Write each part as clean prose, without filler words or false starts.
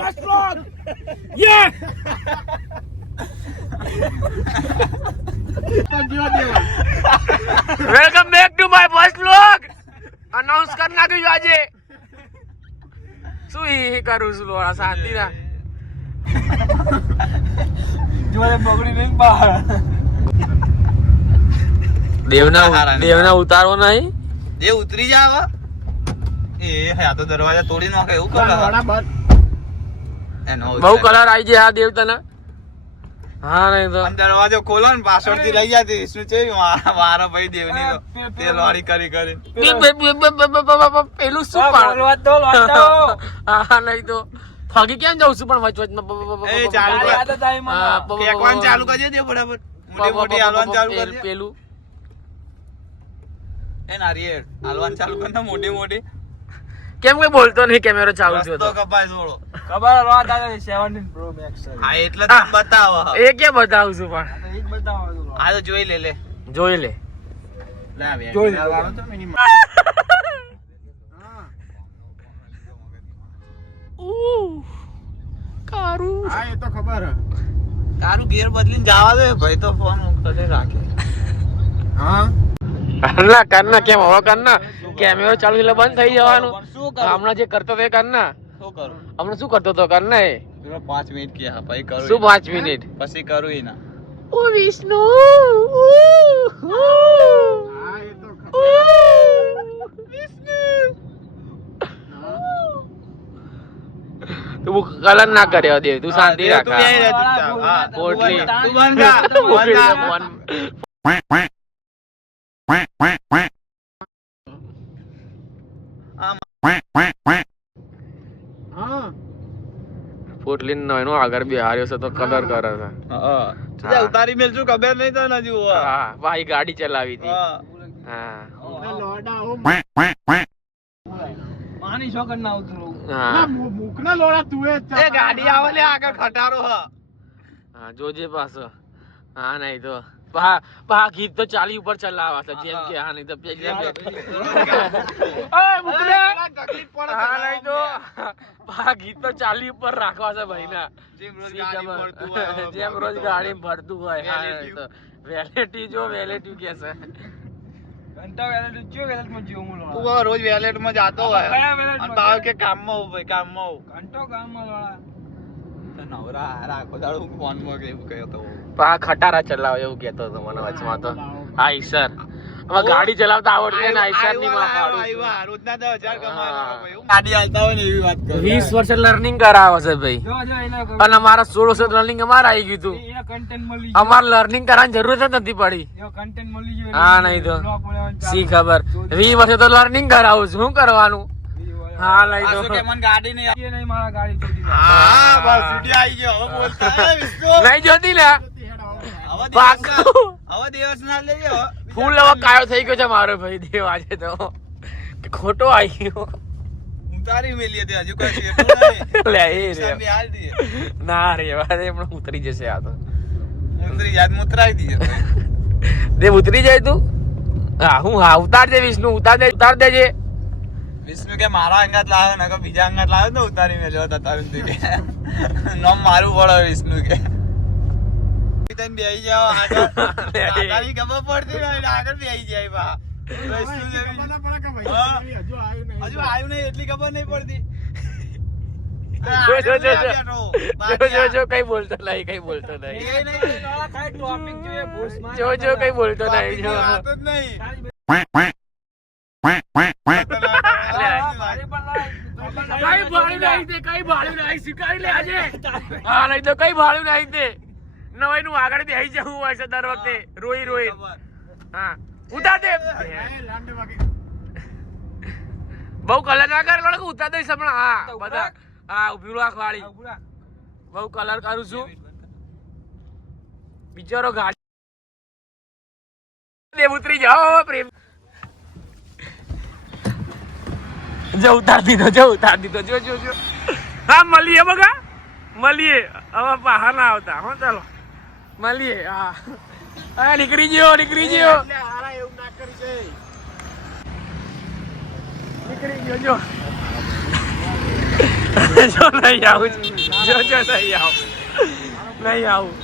First vlog યે welcome back to my first vlog announce કરી નાખ્યું આજે શું ઈ કરું છું લોડા શાંતિ ના જોડે બગડી નહીં બહાર દેવના ઉતારો નહીં એ ઉતરી જાવ એ આ તો દરવાજા તોડી નાખે એવું કરે બહુ કલર આવી જાય આ દેવ તને હા નહીં તો દરવાજો ખોલો ને પાછળ થી લઈ જતી શું છે મારા ભાઈ દેવની તેલ વાળી કરી પેલું શું પણ હા નહીં તો ફગી કેમ જાઉં છું પણ વચવચમાં ચાલુ કરજે દેવ બરાબર મોટી મોટી હાલવાનું ચાલુ કરજે પેલું એ નારિયેળ હાલવાનું ચાલુ કર ને મોટી મોટી કેમ કોઈ બોલતો નહીં કેમેરો ચાલુ છે તો કપાય થોડો ખબર રોત આવે 17 પ્રો મેક્સ હા એટલે તમે બતાવો એ કેમ બતાવું છું પણ એ જ બતાવો આ તો જોઈ લે જોઈ લે જોઈ લેવાનું તો મિનિમમ કારું હા એ તો ખબર હે તારું ગેર બદલીને જવા દે ભાઈ તો ફોન કરે રાખે હા કરના કેમ હવે કરના કેમેરો ચાલુ એટલે બંધ થઈ જવાનું હમણાં જે કરતો હતો એ કરના શું કરું હમણાં શું કરતો હતો કરના એ 5 મિનિટ કિયા ભાઈ કરું શું 5 મિનિટ પછી કરું ઈ ના ઓ વિષ્ણુ હા એ તો તું કલર ના કર્યો દે તું શાંતિ રાખ તું બેહી રહે ચૂપચાપ હા પોટલી તું બંધ પોટલી નો એનો આગળ બિહાર્યો છે તો કલર કરે છે હા ઉતારી મેલ છું ખબર નહીં તો નજી હુઆ હા ભાઈ ગાડી ચલાવી હતી હા પાણી શોકર ના ઉતરું હા મુકના લોડા તું એ ગાડી આવે લે આગળ ખટારો હ હા જોજે પાછો હા નહીં તો પા ગીત તો ચાલી ઉપર ચલાવા છે જેમ કે હા નહીં તો પેલા ઓય મુકલે તકલીફ પડે હા નહીં તો પા ગીત તો ચાલી ઉપર રાખવા છે ભાઈના જેમ રોજ ગાડી ભરતું હોય હા નહીં તો વેલેટી જો વેલેટી કે છે ઘંટા વેલેટ જો વેલેટ માં જીવ મુલો તું રોજ વેલેટ માં જાતો હોય અને બાવ કે કામ માં હો ભાઈ કામ માં હો ઘંટો કામ માં લોડા તો નવરા રાખો દાડો ફોન માં કેવું કયો તો પા ખટારા ચલાવે એવું કેતો હતો મને વચમાં તો હાઈ સર હવે ગાડી ચલાવતા આવડતી ને હાઈ સર ની માં પાડું રોજના 10,000 કમાય ભાઈ ગાડી હાલતા હોય ને એવી વાત કરે 20 વર્ષે લર્નિંગ કરાવે છે ભાઈ અને અમારા 16 વર્ષ લર્નિંગ અમારે આવી ગયું હતું અમારે લર્નિંગ કરવાની જરૂર જ નથી પડી હા નહીં તો સી ખબર 20 વર્ષે તો લર્નિંગ કરાવું છું શું કરવાનું હા નહીં તો કે મન ગાડી નહીં મારા ગાડી છૂટી હા બસ છૂટી આવી ગયો હવે બોલતા હે વિષ્ણુ નહીં જોતી લે હવે દિવસ ના લેજો ફૂલ હવે કાયો થઈ ગયો છે મારો ભાઈ દેવ આજે તો ખોટો આવી ગયો ઉતારી મેલી હતી હજુ કઈ શેઠો નહીં લે એ રે સામે હાલ દે ના રે વારે હમણાં ઉતરી જશે આ તો ઉતરી યાદ મુતરાઈ દીએ દેવ ઉતરી જાય તું હા હું હા ઉતાર દે વિષ્ણુ ઉતાર દેજે વિષ્ણુ કે મારા અંગાત લાવ્યો ને કે બીજા અંગાત લાવ્યો તો ઉતારી મેલ્યો હતા તારું કે નામ મારું પડે વિષ્ણુ કે તને બેહી જાવ આગળ તારી ખબર પડતી નહીં આગળ બેહી જાય બા હજુ આવ્યું નહીં એટલી ખબર નહીં પડતી જો કઈ બોલતો નહીં કઈ બોલતો નહીં જો કઈ બોલતો નહીં જો કઈ ભાડું નહીં સ્વીકારી લે આજે હા નહીં તો કઈ ભાડું નહીં તે નવાઈ નું આગળ બેસી જવું હોય છે દર વખતે રોઈ હા ઉતાર દે બહુ કલર ના કરે લોકો ઉતાર દઈશ હમણાં હા બધા હા ઉભી રાખ વાળી બહુ કલર કરું છું બિચારો ગાડી ઉતરી જાઓ પ્રેમ જો ઉતાર દીધો જો હા મળીએ બગા મળીએ હવે બહાર ના આવતા હો ચાલો મળીએ હા નીકળી ગયો નીકળી ગયો જો નહીં આવું જો નહીં આવું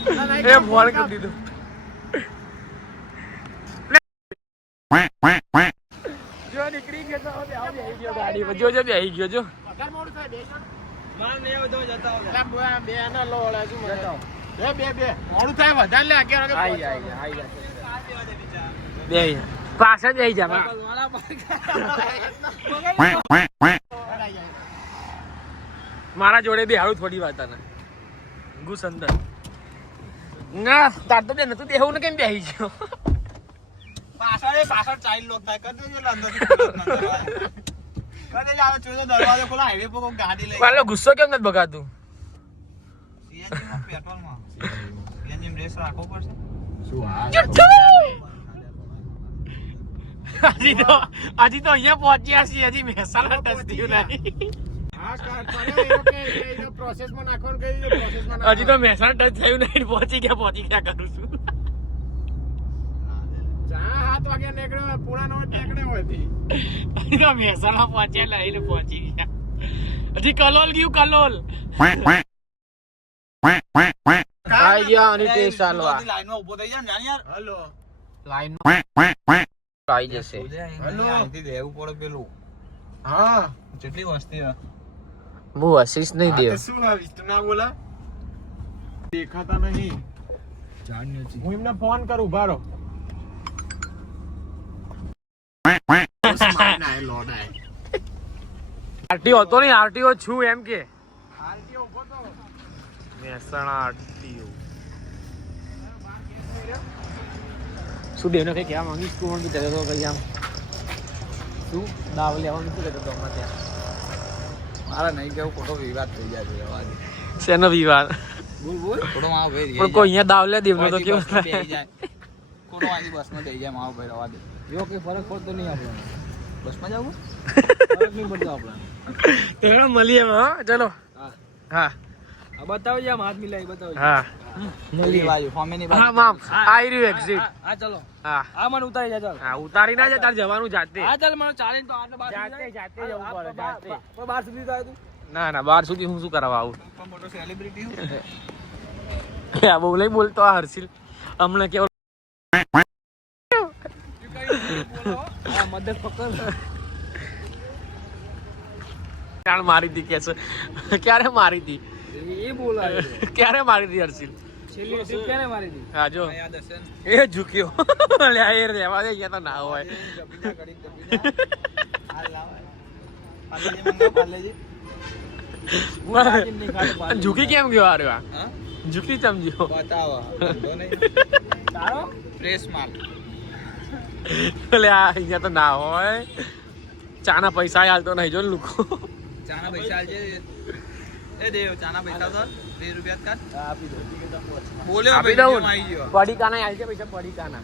એ ફોન કરી દીધું જો નીકળી ગયો તો હવે આવી ગયો ગાડી પર જો બેહી ગયો જો માર નહીં આવો તો જતા હો બે ના લો ઓલા શું બે મોડું થાય વધારે લે 11 વાગે આઈ બે પાછળ જઈ જા મારા જોડે બે હારું થોડી વાત ને ઘુસ અંદર ના તાર તો બે નતું દેવું ને કેમ બેહી ગયો પાછળ ચાઇલ્ડ લોક થાય કદે જો અંદર કદે જાવ ચોજો દરવાજો ખોલો હાઈવે પર કોઈ ગાડી લઈ પાલો ગુસ્સો કેમ નથી બગાતું સીએનજી માં પેટ્રોલ માં સીએનજી માં રેસ રાખવો પડશે હજી તો અહીંયા પહોંચ્યા છીએ હજી મહેસાણા ટચ થયું નહીં પ્રોસેસમાં નાખવાનું કહી પ્રોસેસમાં હજી તો મહેસાણા ટચ થયું નહીં પહોંચી ગયા કરું છું 7 વાગે નીકળ્યો પૂણા 9 નીકળ્યો હોય હજી તો મહેસાણા પહોંચ્યા લઈને પહોંચી ગયા હજી કલોલ ગયું કલોલ આઈ ગયા અને ટેસ્ટ આલવા લાઈન માં ઊભો થઈ જા ને યાર હલો લાઈન આવી જશે અહીંથી દેવું પડે પેલું હા કેટલી વસ્તી હે હું હસીશ નહીં આ દેવ તો શું ના વિસ્તુ ના બોલા દેખાતા નહીં હું એમને ફોન કરું ભારો આરટીઓ હતો નહીં આરટીઓ છું એમ કે આરટીઓ ઉભો તો મહેસાણા આરટીઓ શું દેવને કઈ કહેવા માંગીશ તું પણ કહેતો હતો કઈ આમ શું દાવ લેવાનું શું કહેતો હતો હમણાં ત્યાં મારા નહીં કેવું ખોટો વિવાદ થઈ જાય છે અવાજ શેનો વિવાદ બોલ ખોટો મારો ભાઈ પણ કોઈ અહીંયા દાવ લે દેવનો તો કેવું બેહી જાય ખોટો આની બસમાં બેહી જાય મારો ભાઈ રવા દે જો કે ફરક પડતો નહીં આપણને બસમાં જાવું ફરક નહીં પડતો આપણને ચલો મળીએ હા ચલો હા બતાવજો આમ હાથ મિલાવી બતાવજો હા મળીએ બાજુ ફોમેની હા મામ આઈ રહ્યું એક્ઝિટ હા ચલો હા આ મને ઉતારી જા ચાલ હા ઉતારી ના જાય તાર જવાનું જાતે હા ચાલ મને ચાલીને તો આટલે બાર જાતે જવું પડે જાતે પણ બાર સુધી જાય તું ના ના 12 સુધી હું શું કરવા આવું મોટો સેલિબ્રિટી હું આ બહુ લઈ બોલતો આ હર્ષિલ હમણાં કેવો આ મદદ પકડ કાળ મારી દી કે છે ક્યારે મારી દી એ બોલાય ક્યારે મારી દી હર્ષિલ છેલ્લી ટ્રીપ ક્યારે મારી દી હા જો યાદ હશે એ ઝૂક્યો લે એ રહેવા દે અહીંયા તો ના હોય જબીના ગડી જબીના હાલ લાવાય પાલેજી મંગા પાલેજી ઝૂકી કેમ ગયો આ રહ્યો હા ઝૂકી સમજ્યો બતાવો ધંધો નહીં તારો પ્રેસ માલ લે આ અહીંયા તો ના હોય ચાના પૈસા હાલતો નહીં જો લોકો ચાના પૈસા આલજે એ દેવ ચાના પૈસા તો 2 રૂપિયા કાટ આપી દો બોલ્યો આપી ભાઈ દઉં આવી ગયો પડીકાના હાલજે પૈસા પડીકાના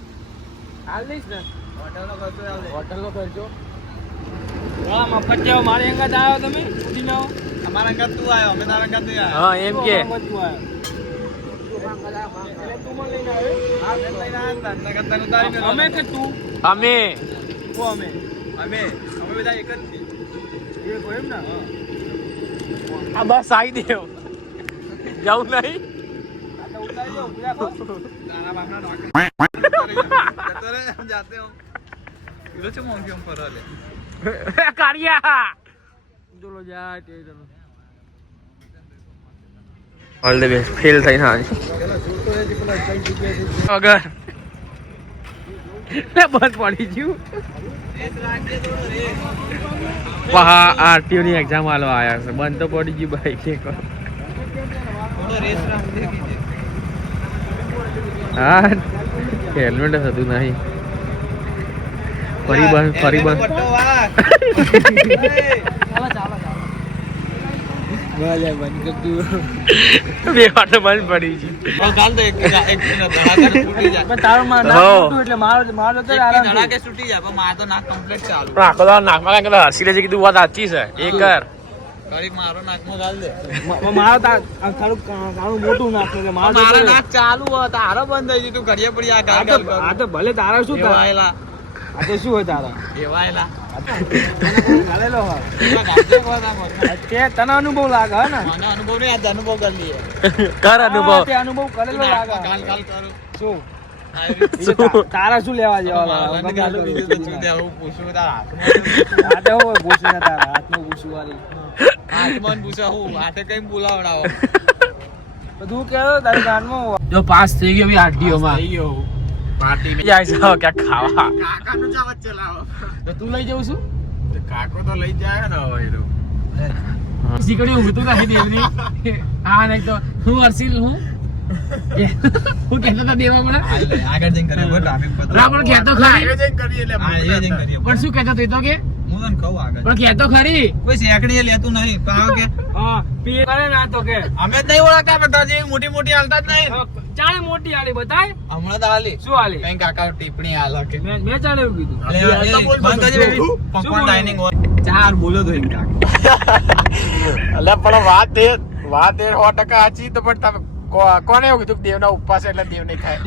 હાલ દઈશ ને હોટલનો ખર્ચો આલ દે હોટલનો ખર્ચો મફત જેવો મારી અંગાત આવ્યો તમે ઉડી નો અમારા અંગાત તું આવ્યો અમે તારા અંગાત નહીં આવ્યો હા એમ કે અમે કે તું અમે અમે બધા એક જ છીએ એ એમ ને આ બસ આવી દેવ જવું નહીં ઉતારી જાઓ પૂરા કો તારા બાપના નોકરી જતો રે જાતે હું ઇલો છે મોંઘી પર લે કારિયા ચલો જાય તે ચલો ઓલ ધ બેસ્ટ ફેલ થઈને આવી અગર લે બંધ પડી ગયું પહા આરટીઓ ની એક્ઝામ આલવા આયા છે બંધ તો પડી ગયું બાઈક એક હા હેલ્મેટ હતું નહીં ફરી બંધ બે વાર તો બંધ પડી છે આખો દાડો નાકમાં કાંઈ કદાચ હસી લે છે કીધું વાત સાચી છે એ કર મારો નાકમાં ગાલ દે મારો તારું મોટું નાખ છે મારા નાક ચાલુ હોય તારો બંધ થઈ ગયું તું ઘડિયા પડી આ ગાલ ગાલ આ તો ભલે તારા શું થાય એવાયેલા આ તો શું હોય તારા એવાયેલા તને અનુભવ લાગે હે ને મને અનુભવ નહીં આજ અનુભવ કરી લઈએ કર અનુભવ તે અનુભવ કરેલો લાગે કાલ કરું શું તારા શું લેવા જેવા બીજું તો શું દેવું પૂછું તારા હાથે હોય પૂછું તારા હાથમાં પૂછું વાળી હાથમાં પૂછો હું હાથે કઈ બોલાવડાવો બધું કેવો તારી ગાનમાં જો પાસ થઈ ગયો બી આરટીઓ માં પાર્ટી જાય છે ક્યાં ખાવા કાકાનું ચાવત ચલાવો તો તું લઈ જવું છું કાકો તો લઈ જાય ને હવે એનો શીકડી ઊંઘતું નથી દેવની હા નહીં તો હું હર્ષિલ હું હું કહેતો તો દેવા મને આગળ જઈને કરીએ ટ્રાફિક પર પણ કહેતો ખરી હાઈવે જઈને કરીએ એટલે હા એ જઈને કરીએ પણ શું કહેતો તો એ તો કે હું તને કહું આગળ પણ કહેતો ખરી કોઈ શેકડી લેતું નહીં પાવ કે હા પીએ કરે ના તો કે અમે જ નહીં ઓળખતા બધા જે મોટી મોટી હાલતા જ નહીં ચાલે મોટી આલી બતાય હમણાં તો હાલી શું આલી કઈ કાકા ટિપ્પણી હાલ કે મેં ચાલે એવું કીધું ડાઇનિંગ ચાર બોલો તો એમ અલ્યા પણ વાત એ 100% સાચી તો પણ તમે કોને એવું કીધું દેવના ઉપવાસ એટલે દેવ નહીં ખાય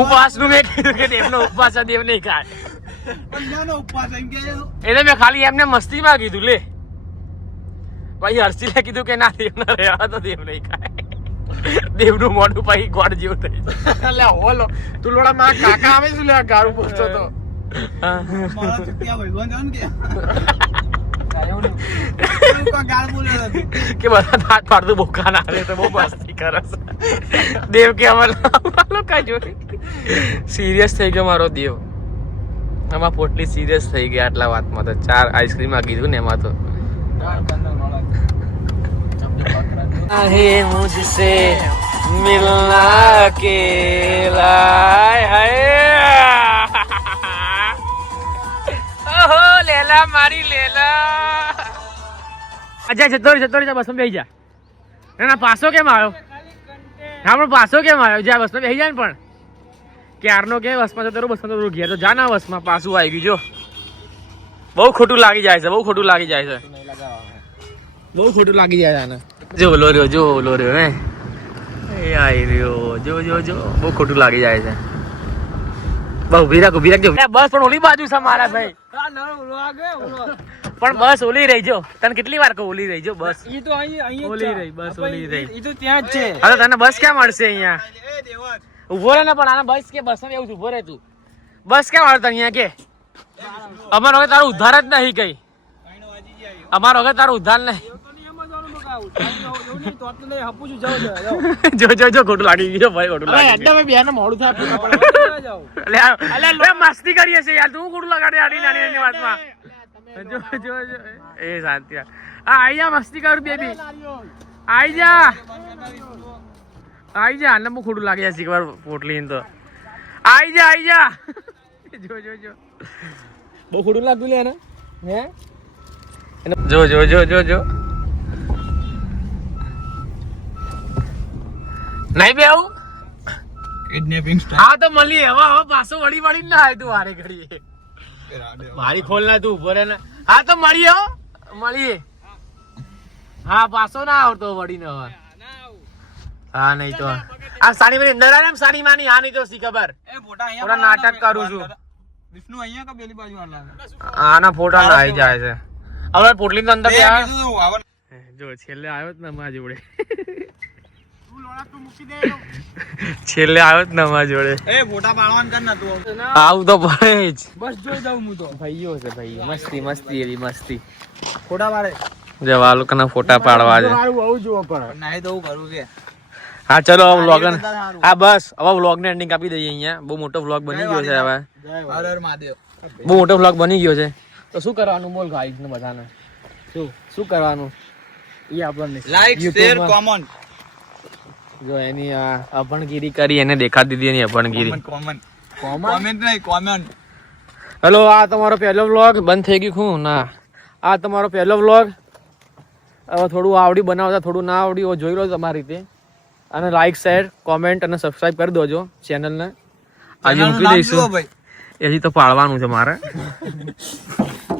ઉપવાસ નું મેં કીધું કે દેવનો ઉપવાસ છે, દેવ નહીં ખાય ઉપવાસ એમ કે એટલે મેં ખાલી એમને મસ્તીમાં કીધું લે ભાઈ હર્ષિલે કીધું કે ના દેવ ના રહેવા તો દેવ નહીં ખાય દેવનું મોઢું પછી ગોળ જેવું થઈ જાય. અલ્યા હોલો તું લોડા મારા કાકા આવે શું લે ગારું પૂછતો તો મારા તો ક્યાં ભગવાન જાણ કે એવું કોઈ ગાળ બોલ્યો નથી કે બધા દાંત પાડતું બોકા ના રે તો બહુ મસ્તી કરે છે. દેવ કે અમારો કઈ જોઈ સિરિયસ થઈ ગયો મારો દેવ. આમાં પોટલી સિરિયસ થઈ ગયા આટલા વાતમાં તો 4 આઈસ્ક્રીમ આ કીધું ને એમાં તો है मुझसे मिलना के लाए है ओहो लेला मारी लेला अच्छा जतो रे बस में બેહી જા ના પાસો કેમ આવ્યો હા પણ પાસો કેમ આવ્યો જા બસ માં બેહી જા ને પણ ક્યારનો કે બસ માં જતો બસ માં તો ગયા તો જા ના બસ માં પાછું આવી ગયું જો બહુ ખોટું લાગી જાય છે બહુ ખોટું લાગી જાય છે બહુ ખોટું લાગી જાય આને જો ઓલો રહ્યો હે એ આઈ રહ્યો જો બહુ ખોટું લાગી જાય છે બહુ ઉભી રાખ જો બસ પણ ઓલી બાજુ છે મારા ભાઈ પણ બસ ઓલી રહી જો તને કેટલી વાર કહું ઓલી રહી જો બસ ઈ તો અહીં ઓલી રહી બસ ઓલી રહી ઈ તો ત્યાં જ છે હવે તને બસ ક્યાં મળશે અહીંયા એ દેવત ઉભો રહે ને પણ આને બસ કે બસ માં એવું ઉભો રહે તું બસ ક્યાં મળશે અહીંયા કે અમારો હવે તારો ઉદ્ધાર જ નહીં કઈ અમારો હવે તારો ઉદ્ધાર નહીં જો ખોટું લાગી ગયું ભાઈ ખોટું લાગી ગયું. મોડું થાય અલે મસ્તી કરીએ છે યાર તું ખોટું લગાડે આડી નાની વાતમાં જો એ શાંતિ આ આઈ જા મસ્તી કરું બેબી આઈ જા આને બહુ ખોટું લાગે છે એકવાર પોટલી તો આઈ જા જો બહુ ખોટું લાગતું લે હે જો નહીં બે આવું કિડનેપિંગ હા તો મળી હવે પાછો વળી ના આવે તું વારે ઘડીએ મારી ખોલ ના તું ઉભો રહે ને હા તો મળીએ હા પાછો ના આવતો વળી ને હવે હા નહીં તો આ સાડી મારી અંદર આવે સાડી માની હા નહીં તો સી ખબર એ ફોટા અહીંયા થોડા નાટક કરું છું વિષ્ણુ અહીંયા કે પેલી બાજુ આલા આના ફોટા ના આવી જાય છે હવે પોટલી તો અંદર આવો જો છેલ્લે આવ્યો જ ને અમારા જોડે છેલ્લે આવ્યો જ ને અમારા જોડે એ ફોટા પાડવાન કર ના તું આવું તો પડે જ બસ જોઈ જાઉં હું તો ભાઈઓ છે ભાઈ મસ્તી એવી મસ્તી ફોટા પાડે જવા લોકોના ફોટા પાડવા છે મારું બહુ જોવો પડે નાઈ તો હું કરું કે હા ચલો હવે વ્લોગ હા બસ હવે વ્લોગ ને એન્ડિંગ આપી દઈએ અહીંયા બહુ મોટો વ્લોગ બની ગયો છે હવે હર હર મહાદેવ બહુ મોટો વ્લોગ બની ગયો છે તો શું કરવાનું બોલ ગાઈસ ને બધાને શું કરવાનું એ આપણને લાઈક શેર કોમેન્ટ જો એની આ અભણગીરી કરી એને દેખાડી દીધી એની અભણગીરી કોમેન્ટ નહીં કોમેન્ટ હેલો આ તમારો પહેલો વ્લોગ બંધ થઈ ગયું હું ના આ તમારો પહેલો વ્લોગ હવે થોડું આવડી બનાવતા થોડું ના આવડી હોય જોઈ લો તમારી રીતે અને લાઈક શેર કોમેન્ટ અને સબસ્ક્રાઇબ કરી દેજો ચેનલને આજે મૂકી દઈશું ભાઈ એથી તો પાડવાનું છે મારે